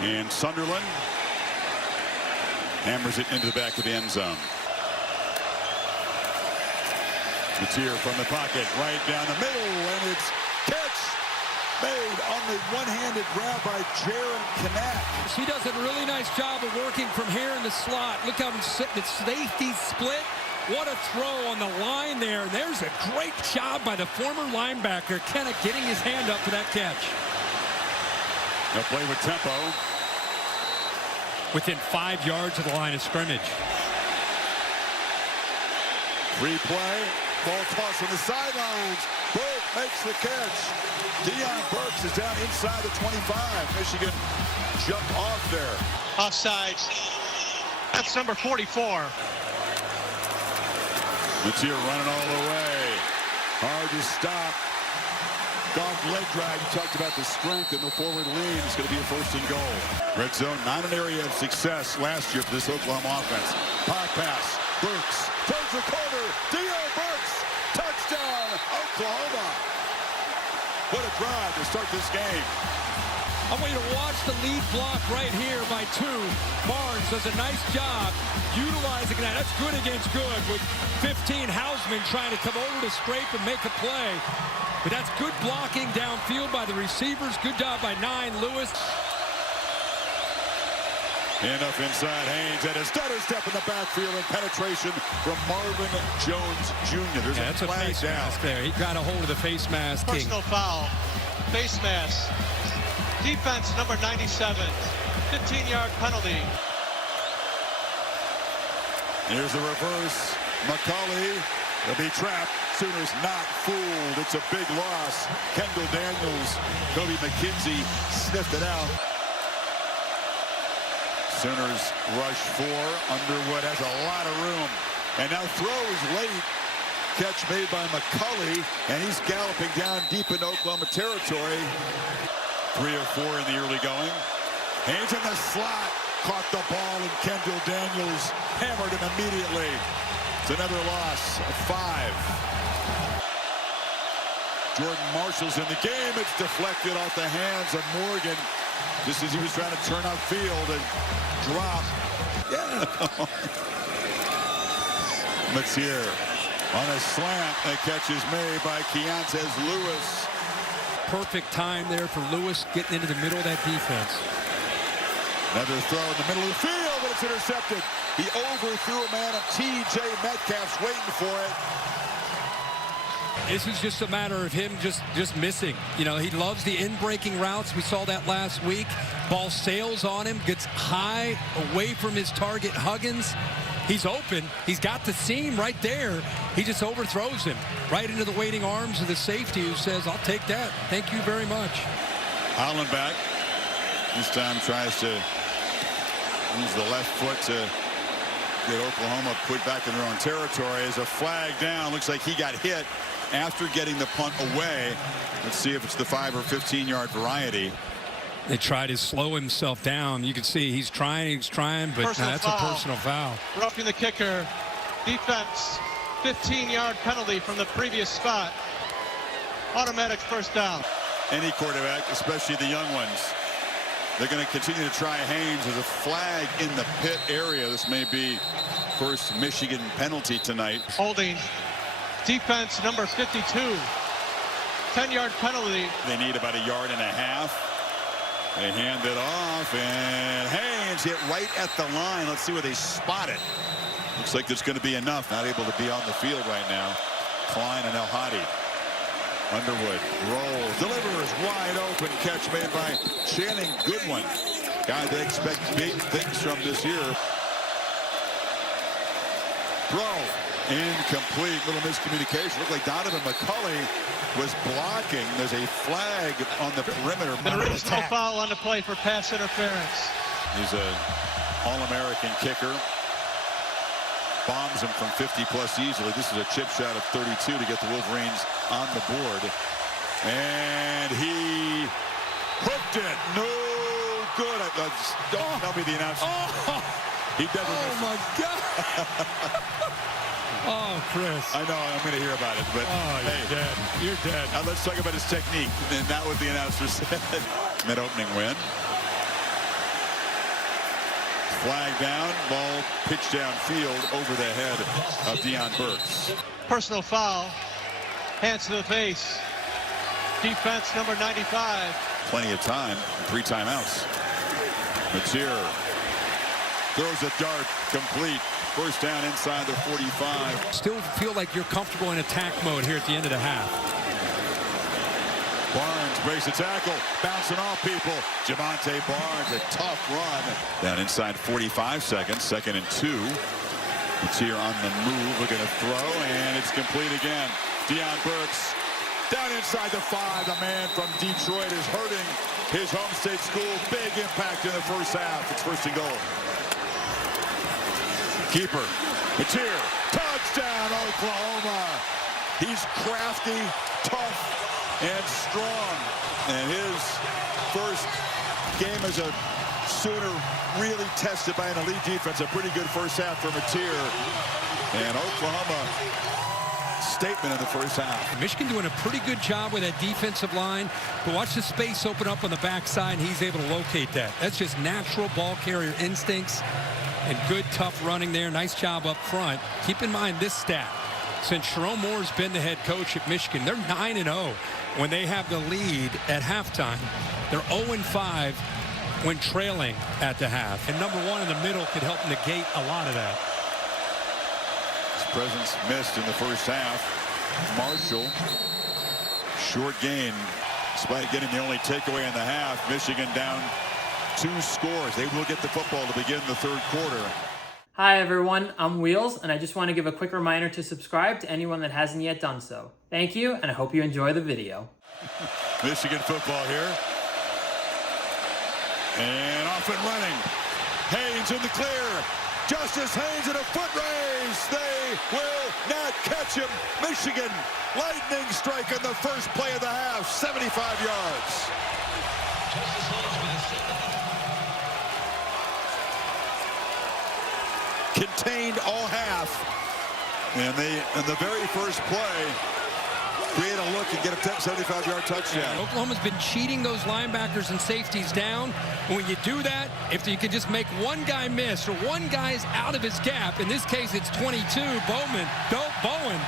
And Sunderland hammers it into the back of the end zone. It's here from the pocket, right down the middle, and it's catch made on the one-handed grab by Jaron Kanak. He does a really nice job of working from here in the slot. Look how it's safety split. What a throw on the line there. There's a great job by the former linebacker, Kanak, getting his hand up for that catch. They'll play with tempo. Within 5 yards of the line of scrimmage. Free play. Ball toss on the sidelines. Burke makes the catch. Deion Burks is down inside the 25. Michigan jumped off there. Offsides. That's number 44. Matier running all the way. Hard to stop. Golf leg drag. You talked about the strength and the forward lean. It's going to be a first and goal. Red zone, not an area of success last year for this Oklahoma offense. Pop pass. Burks turns the corner. Deion Burks. Touchdown, Oklahoma. What a drive to start this game. I want you to watch the lead block right here by 2. Barnes does a nice job utilizing that. That's good against good with 15. Hausman trying to come over to scrape and make a play. But that's good blocking downfield by the receivers. Good job by 9, Lewis. And up inside, Haynes at a stutter step in the backfield and penetration from Marvin Jones Jr. There's That's a face mask there. He got a hold of the face mask. Personal foul. Face mask. Defense number 97. 15-yard penalty. Here's the reverse. McCulley will be trapped. Sooners not fooled. It's a big loss. Kendall Daniels, Kobe McKenzie sniffed it out. Sooners rush 4. Underwood has a lot of room. And now throws late. Catch made by McCulley. And he's galloping down deep in Oklahoma territory. 3 or 4 in the early going. Haynes in the slot. Caught the ball and Kendall Daniels hammered him immediately. It's another loss of 5. Jordan Marshall's in the game. It's deflected off the hands of Morgan just as he was trying to turn upfield and drop. Yeah. Matier on a slant. A catch is made by Keontae Lewis. Perfect time there for Lewis getting into the middle of that defense. Another throw in the middle of the field, but it's intercepted. He overthrew a man, and T.J. Metcalf's waiting for it. This is just a matter of him just missing. You know, he loves the in-breaking routes. We saw that last week. Ball sails on him, gets high away from his target, Huggins. He's open. He's got the seam right there. He just overthrows him right into the waiting arms of the safety who says, I'll take that. Thank you very much. Holland back. This time tries to use the left foot to get Oklahoma put back in their own territory. As a flag down, looks like he got hit after getting the punt away. Let's see if it's the 5 or 15-yard variety. They tried to slow himself down. You can see he's trying, but that's a personal foul. Roughing the kicker. Defense, 15-yard penalty from the previous spot. Automatic first down. Any quarterback, especially the young ones, they're going to continue to try Haynes. As a flag in the pit area. This may be first Michigan penalty tonight. Holding. Defense number 52. 10-yard penalty. They need about 1.5 yards. They hand it off, and Haynes hit right at the line. Let's see where they spot it. Looks like there's going to be enough. Not able to be on the field right now. Klein and El Hadi. Underwood rolls, delivers, wide open catch made by Channing Goodwin. Guy they expect big things from this year. Throw. Incomplete. Little miscommunication. Looked like Donovan McCulley was blocking. There's a flag on the perimeter. There is no foul on the play for pass interference. He's an All-American kicker. Bombs him from 50-plus easily. This is a chip shot of 32 to get the Wolverines on the board. And he hooked it. No good. Don't tell me the announcer. He never Oh, my God. Oh, Chris. I know, I'm going to hear about it, but you're dead. You're dead. Now let's talk about his technique, and not what the announcer said. Mid-opening win. Flag down, ball pitched downfield over the head of Deion Burks. Personal foul. Hands to the face. Defense number 95. Plenty of time, 3 timeouts. Mateer throws a dart, complete. First down inside the 45. Still feel like you're comfortable in attack mode here at the end of the half. Barnes breaks the tackle, bouncing off people. Javonte Barnes, a tough run. Down inside 45 seconds, 2nd and 2. Mateer on the move, looking to throw, and it's complete again. Deion Burks down inside the 5. The man from Detroit is hurting his home state school. Big impact in the first half. It's 1st and goal. Keeper, Mateer, touchdown, Oklahoma. He's crafty, tough, and strong. And his first game as a Sooner really tested by an elite defense. A pretty good first half for Mateer. And Oklahoma, statement in the first half. Michigan doing a pretty good job with that defensive line, but watch the space open up on the backside, and he's able to locate that. That's just natural ball carrier instincts and good, tough running there. Nice job up front. Keep in mind this stat. Since Sharon Moore's been the head coach at Michigan, they're 9-0 when they have the lead at halftime. They're 0-5 when trailing at the half. And number 1 in the middle could help negate a lot of that. His presence missed in the first half. Marshall, short gain. Despite getting the only takeaway in the half, Michigan down 2 scores. They will get the football to begin the 3rd quarter. Hi everyone, I'm Wheels, and I just want to give a quick reminder to subscribe to anyone that hasn't yet done so. Thank you, and I hope you enjoy the video. Michigan football here. And off and running. Haynes in the clear. Justice Haynes in a foot race. They will not catch him. Michigan, lightning strike on the first play of the half. 75 yards. Contained all half. And they, in the very first play, create a look and get a 75-yard touchdown. Oklahoma's been cheating those linebackers and safeties down. When you do that, if you can just make one guy miss or one guy's out of his gap, in this case it's 22, Bowen.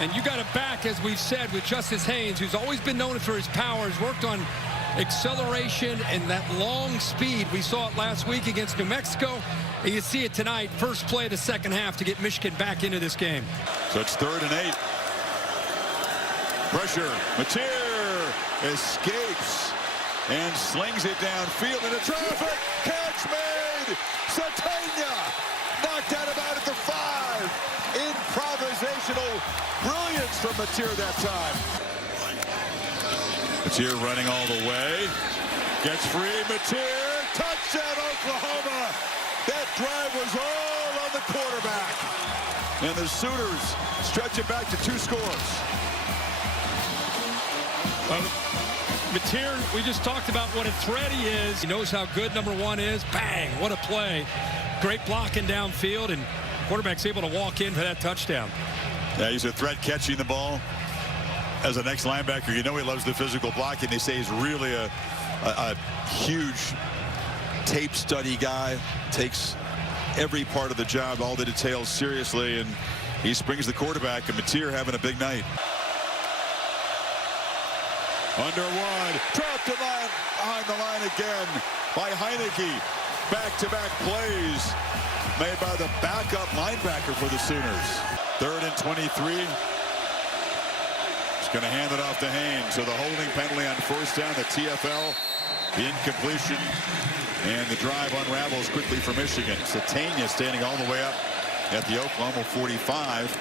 And you got it back, as we've said, with Justice Haynes, who's always been known for his powers, worked on acceleration and that long speed. We saw it last week against New Mexico, and you see it tonight, first play of the second half to get Michigan back into this game. So it's 3rd and 8. Pressure. Mateer escapes and slings it downfield into traffic. Catch made. Satania knocked out about at the 5. Improvisational brilliance from Mateer that time. Mateer running all the way. Gets free. Mateer. Touchdown, Oklahoma. That drive was all on the quarterback. And the Sooners stretch it back to 2 scores. Mateer, we just talked about what a threat he is. He knows how good number 1 is. Bang, what a play. Great blocking downfield, and quarterback's able to walk in for that touchdown. Yeah, he's a threat catching the ball. As a next linebacker, you know he loves the physical blocking. They say he's really a huge tape study guy. Takes every part of the job, all the details seriously, and he springs the quarterback, and Mateer having a big night. Under 1, dropped the line, behind the line again by Heineke. Back-to-back plays made by the backup linebacker for the Sooners. 3rd and 23. He's going to hand it off to Haynes. So the holding penalty on first down, the TFL, the incompletion, and the drive unravels quickly for Michigan. Satania standing all the way up at the Oklahoma 45.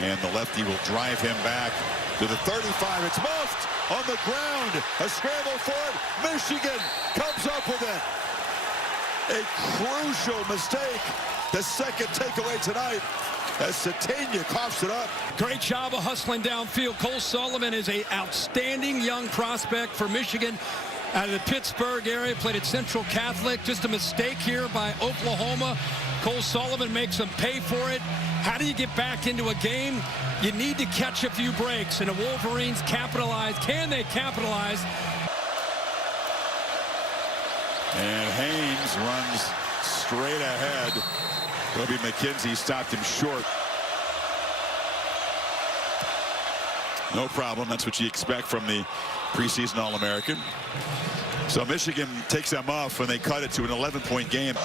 And the lefty will drive him back to the 35. It's muffed on the ground. A scramble for it. Michigan comes up with it. A crucial mistake. The second takeaway tonight as Satania coughs it up. Great job of hustling downfield. Cole Sullivan is an outstanding young prospect for Michigan out of the Pittsburgh area. Played at Central Catholic. Just a mistake here by Oklahoma. Cole Sullivan makes them pay for it. How do you get back into a game? You need to catch a few breaks, and the Wolverines capitalize. Can they capitalize? And Haynes runs straight ahead. Toby McKenzie stopped him short. No problem. That's what you expect from the preseason All-American. So Michigan takes them off when they cut it to an 11-point game.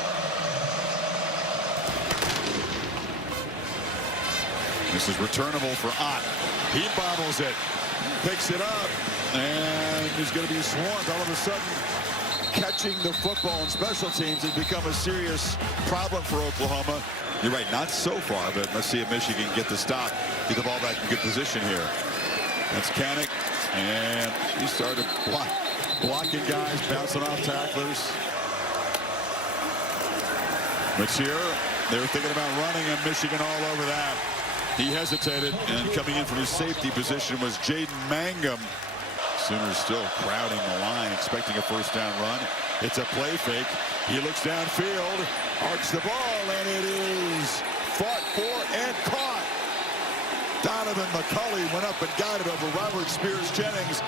This is returnable for Ott. He bobbles it, picks it up, and he's going to be swarmed. All of a sudden, catching the football in special teams has become a serious problem for Oklahoma. You're right, not so far, but let's see if Michigan get the stop, get the ball back in good position here. That's Kanik, and he started blocking guys, bouncing off tacklers. Matier, they were thinking about running, and Michigan all over that. He hesitated, and coming in from his safety position was Jaden Mangum. Sooners still crowding the line, expecting a first down run. It's a play fake. He looks downfield, arcs the ball, and it is fought for and caught. Donovan McCulley went up and got it over Robert Spears-Jennings.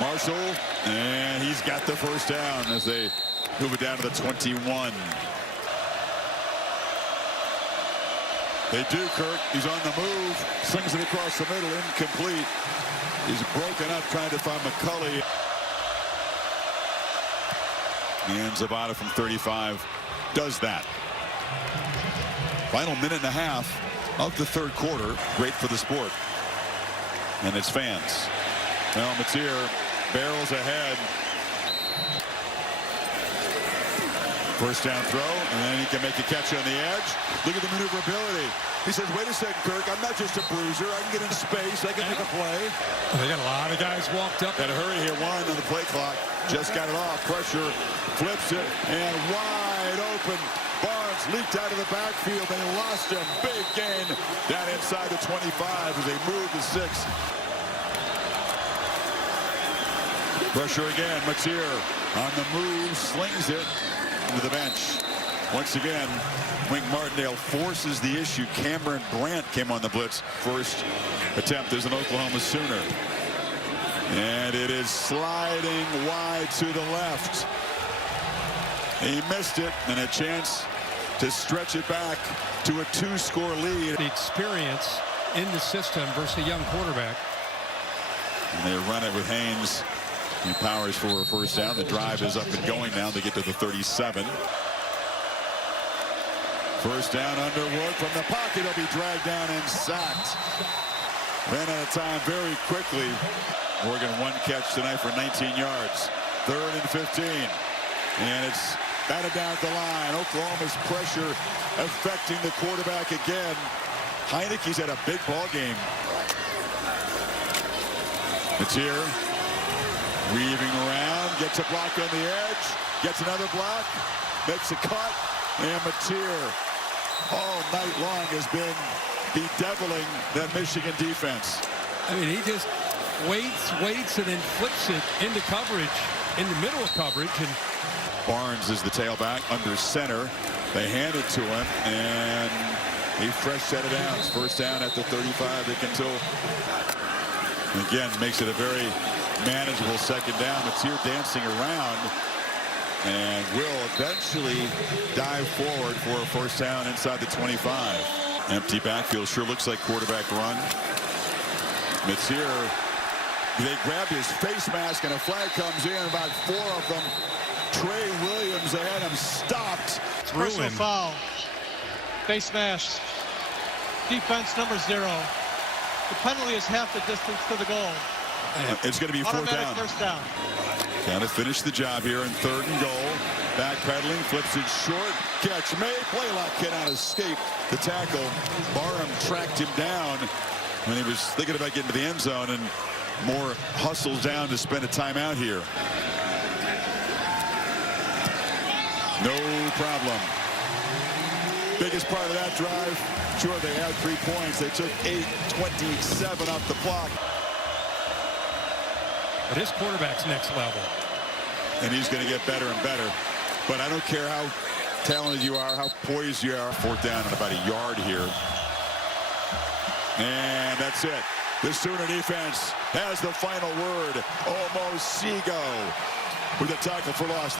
Marshall, and he's got the first down as they move it down to the 21. They do, Kirk. He's on the move, slings it across the middle, incomplete. He's broken up trying to find McCulley. And Zapata from 35 does that. Final minute and a half of the third quarter. Great for the sport and its fans. Well, Matier barrels ahead. First down throw, and then he can make a catch on the edge. Look at the maneuverability. He says, wait a second, Kirk, I'm not just a bruiser. I can get in space. I can make a play. They got a lot of guys walked up. Got to hurry here. 1 on the play clock. Just got it off. Pressure. Flips it. And wide open. Barnes leaked out of the backfield. They lost him. Big gain down inside the 25 as they move to 6. Pressure again. Matier on the move. Slings it to the bench. Once again, Wink Martindale forces the issue. Cameron Brandt came on the blitz. First attempt as an Oklahoma Sooner. And it is sliding wide to the left. He missed it, and a chance to stretch it back to a 2-score lead. The experience in the system versus a young quarterback. And they run it with Haynes. He powers for a first down. The drive is up and going now. They get to the 37. First down, Underwood from the pocket. He'll be dragged down and sacked. Ran out of time very quickly. Oregon 1 catch tonight for 19 yards. 3rd and 15. And it's batted down at the line. Oklahoma's pressure affecting the quarterback again. Heineke's had a big ball game. Matier weaving around, gets a block on the edge, gets another block, makes a cut, and Matier all night long has been bedeviling that Michigan defense. I mean, he just waits, and then flips it into coverage, in the middle of coverage. And Barnes is the tailback under center. They hand it to him, and he fresh set it down. First down at the 35. They can still, again, makes it a very manageable second down. Matier dancing around and will eventually dive forward for a first down inside the 25. Empty backfield, sure looks like quarterback run. Matier, they grabbed his face mask and a flag comes in, about 4 of them. Trey Williams, they had him stopped. Personal foul. Face mask. Defense number 0. The penalty is half the distance to the goal. It's going to be 4th down. First down. Got to finish the job here in 3rd and goal. Backpedaling, flips it short. Catch made. Blaylock cannot escape the tackle. Barham tracked him down when he was thinking about getting to the end zone, and Moore hustles down to spend a timeout here. No problem. Biggest part of that drive, sure, they had 3 points. They took 8:27 off the clock. but his quarterback's next level. And he's going to get better and better. But I don't care how talented you are, how poised you are. 4th down and about a yard here. And that's it. The Sooner defense has the final word. Almost Seago with a tackle for loss.